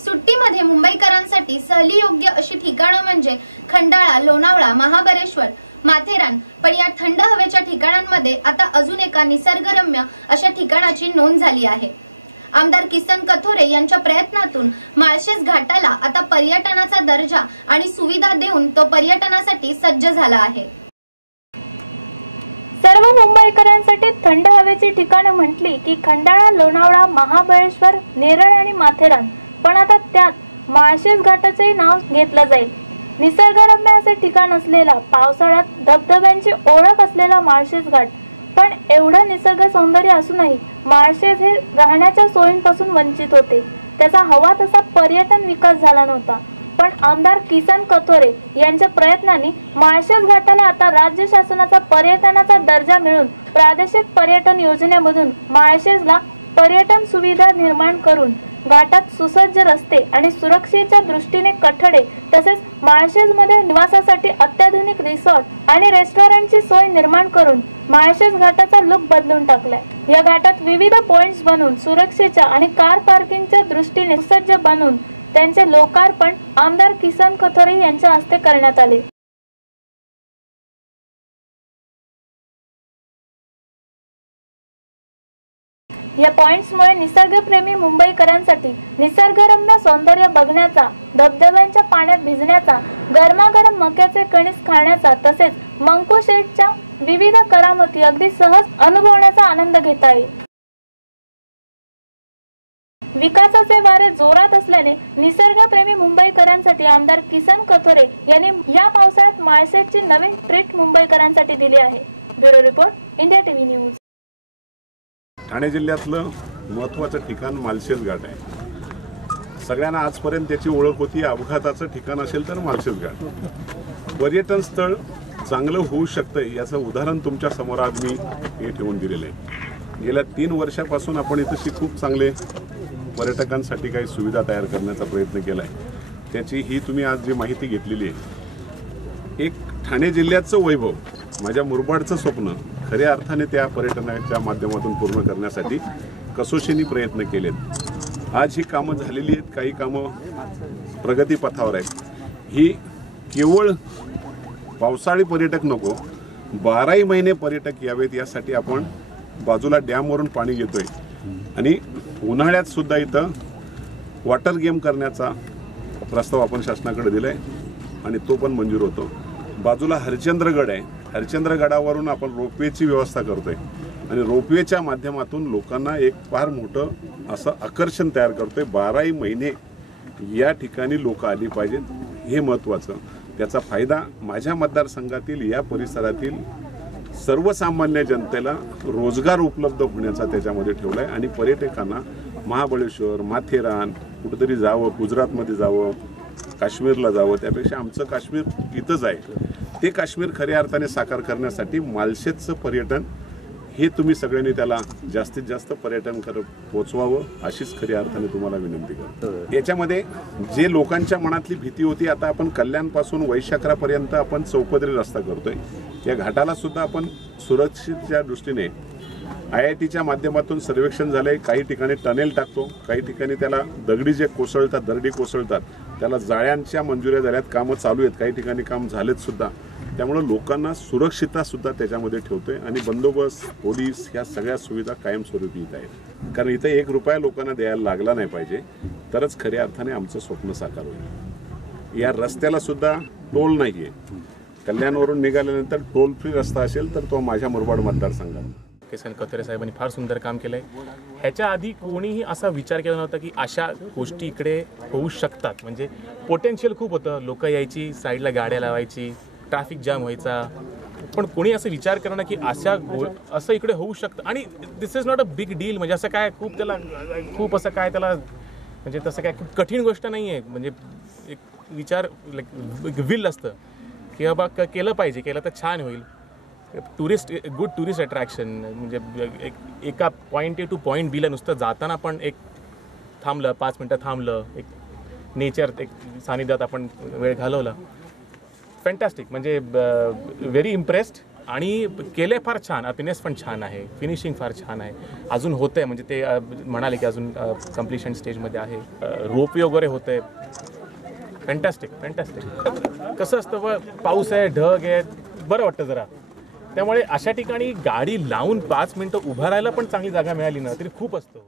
सुट्टीमध्ये मुंबईकरांसाठी सहलीयोग्य अशी ठिकाणं म्हणजे खंडाळा, लोणावळा, महाबळेश्वर, माथेरान। पण या थंड हवेच्या ठिकाणांमध्ये आता अजून एका निसर्गरम्य अशा ठिकाणाची नोंद झाली आहे। आमदार किसन कथोरे यांच्या प्रयत्नातून माळशेज घाटाला आता पर्यटनाचा दर्जा आणि सुविधा देऊन तो पर्यटनासाठी सज्ज झाला आहे। सर्व मुंबईकरांसाठी थंड हवेची ठिकाणं म्हटली की खंडाळा, लोणावळा, महाबळेश्वर, नेरळ आणि माथेरान। पण आता त्यात माळशेज घाटाचे नाव घेतलं जाईल। निसर्गरम्य असे ठिकाण असलेला, पावसाळ्यात धबधब्यांची ओळख असलेला माळशेज घाट। पण एवढं निसर्ग सौंदर्य असूनही माळशेज हे राहण्याच्या सोयींपासून वंचित होते। त्याचा हवा तसा पर्यटन विकास झाला नव्हता। पण आमदार किसन कथोरे यांच्या प्रयत्नांनी माळशेज घाटाला आता राज्य शासनाचा पर्यटनाचा दर्जा मिळून प्रादेशिक पर्यटन योजनेमधून माळशेजला पर्यटन सुविधा निर्माण करून घाटात सुसज्ज रस्ते आणि सुरक्षेच्या दृष्टीने कठडे तसेच माळशेजमध्ये निवासासाठी अत्याधुनिक रिसॉर्ट आणि रेस्टॉरंटची सोय निर्माण करून माळशेज घाटाचा लुक बदलून टाकलाय। या घाटात विविध पॉइंट्स बनवून सुरक्षेच्या आणि कार पार्किंगच्या दृष्टीने सुसज्ज बनवून त्यांचे लोकार्पण आमदार किसन कथोरे यांच्या हस्ते करण्यात आले। या पॉइंट्समुळे निसर्गप्रेमी मुंबईकरांसाठी निसर्गरम्य सौंदर्य बघण्याचा, धबधब्यांच्या पाण्यात भिजण्याचा, गरमागरम मक्याचे कणीस खाण्याचा तसेच मंकू शेटच्या विविध करामती अगदी सहज अनुभवण्याचा आनंद घेता येईल। विकासाचे वारे जोरात असल्याने निसर्गप्रेमी मुंबईकरांसाठी आमदार किसन कथोरे यांनी या पावसाळ्यात माळशेजची नवीन ट्रीट मुंबईकरांसाठी दिली आहे। Bureau report, India TV news. Thane जिल्ह्यातलं महत्त्वाचं ठिकाण माळशेज घाट आहे। सगळ्यांना आजपर्यंत त्याची ओळख होती अपघाताचं ठिकाण असेल तर माळशेज घाट। पर्यटन स्थळ चांगलं होऊ शकतं याचं उदाहरण तुमच्या समोर आज मी हे ठेवून दिलेलं आहे। गेल्या 3 वर्षापासून आपण इथं खूप चांगले पर्यटकांसाठी काही सुविधा तयार करण्याचा प्रयत्न केला आहे। त्याची ही तुम्ही आज जी माहिती घेतलेली आहे, एक ठाणे जिल्ह्याचं वैभव, माझ्या मुरबाडचं स्वप्न खऱ्या अर्थाने त्या पर्यटनाच्या माध्यमातून पूर्ण करण्यासाठी कसोशीने प्रयत्न केलेत। आज ही कामं झालेली आहेत, काही कामं प्रगतीपथावर आहेत। ही केवळ पावसाळी पर्यटक नको, 12ही महिने पर्यटक यावेत यासाठी आपण बाजूला डॅमवरून पाणी घेतोय आणि उन्हाळ्यात सुद्धा इथं वॉटर गेम करण्याचा प्रस्ताव आपण शासनाकडे दिलाय आणि तो पण मंजूर होतो। बाजूला हरिश्चंद्रगड आहे, हरिश्चंद्रगडावरून आपण रोपवेची व्यवस्था करतोय आणि रोपवेच्या माध्यमातून लोकांना एक फार मोठं असं आकर्षण तयार करतोय। 12ही महिने या ठिकाणी लोक आली पाहिजेत, हे महत्त्वाचं। त्याचा फायदा माझ्या मतदारसंघातील या परिसरातील सर्वसामान्य जनतेला रोजगार उपलब्ध होण्याचा त्याच्यामध्ये ठेवलाय आणि पर्यटकांना महाबळेश्वर, माथेरान कुठेतरी जावं, गुजरातमध्ये जावं, काश्मीरला जावं, त्यापेक्षा आमचं काश्मीर इथंच आहे। ते काश्मीर खऱ्या अर्थाने साकार करण्यासाठी माळशेजचं पर्यटन हे तुम्ही सगळ्यांनी त्याला जास्तीत जास्त पर्यटन पोचवावं अशीच खऱ्या अर्थाने तुम्हाला विनंती करतो। याच्यामध्ये जे लोकांच्या मनातली भीती होती, आता आपण कल्याणपासून वैशाखरापर्यंत आपण चौपदरी रस्ता करतोय। या घाटाला सुद्धा आपण सुरक्षेच्या दृष्टीने IITच्या माध्यमातून सर्वेक्षण झालंय। काही ठिकाणी टनेल टाकतो, काही ठिकाणी त्याला दरडी कोसळतात त्याला जाळ्यांच्या मंजुऱ्या झाल्यात, कामं चालू आहेत, काही ठिकाणी काम झालेत सुद्धा। त्यामुळे लोकांना सुरक्षितता सुद्धा त्याच्यामध्ये ठेवतोय आणि बंदोबस्त, पोलीस ह्या सगळ्या सुविधा कायमस्वरूपी इथं आहेत। कारण इथं 1 रुपया लोकांना द्यायला लागला नाही पाहिजे, तरच खऱ्या अर्थाने आमचं स्वप्न साकार होईल। या रस्त्याला सुद्धा टोल नाहीये। कल्याणवरून निघाल्यानंतर टोल फ्री रस्ता असेल तर तो माझ्या मुरबाड मतदारसंघात। किसन कथोरे साहेबांनी फार सुंदर काम केलंय। ह्याच्या आधी कोणीही असा विचार केला नव्हता की अशा गोष्टी इकडे होऊ शकतात। म्हणजे पोटेन्शियल खूप होतं, लोक यायची, साईडला गाड्या लावायची, ट्रॅफिक जाम व्हायचा, पण कोणी असं विचार करणं की असं इकडे होऊ शकतं आणि this is not a big deal. म्हणजे असं काय खूप असं काय त्याला म्हणजे तसं काय खूप कठीण गोष्ट नाही आहे। म्हणजे एक विचार विल असतं की बाबा केलं पाहिजे, केलं तर छान होईल। गुड टुरिस्ट अट्रॅक्शन म्हणजे एका point A two point B ला नुसतं जाताना पण एक थांबलं, 5 मिनटं थांबलं, एक नेचर एक सानिध्यात आपण वेळ घालवला। फॅन्टॅस्टिक, म्हणजे व्हेरी इम्प्रेस्ड। आणि केले फार छान, हॅपीनेस पण छान आहे, फिनिशिंग फार छान आहे, अजून होतंय म्हणजे ते म्हणाले की अजून कम्प्लिशन स्टेजमध्ये आहे, रोपवे वगैरे होतंय. Fantastic fantastic. कसं असतं पाऊस आहे, ढग आहे, बरं वाटतं जरा. त्यामुळे अशा ठिकाणी गाडी लावून 5 मिनिटं उभं राहायला पण चांगली जागा मिळाली ना तरी खूप असतं.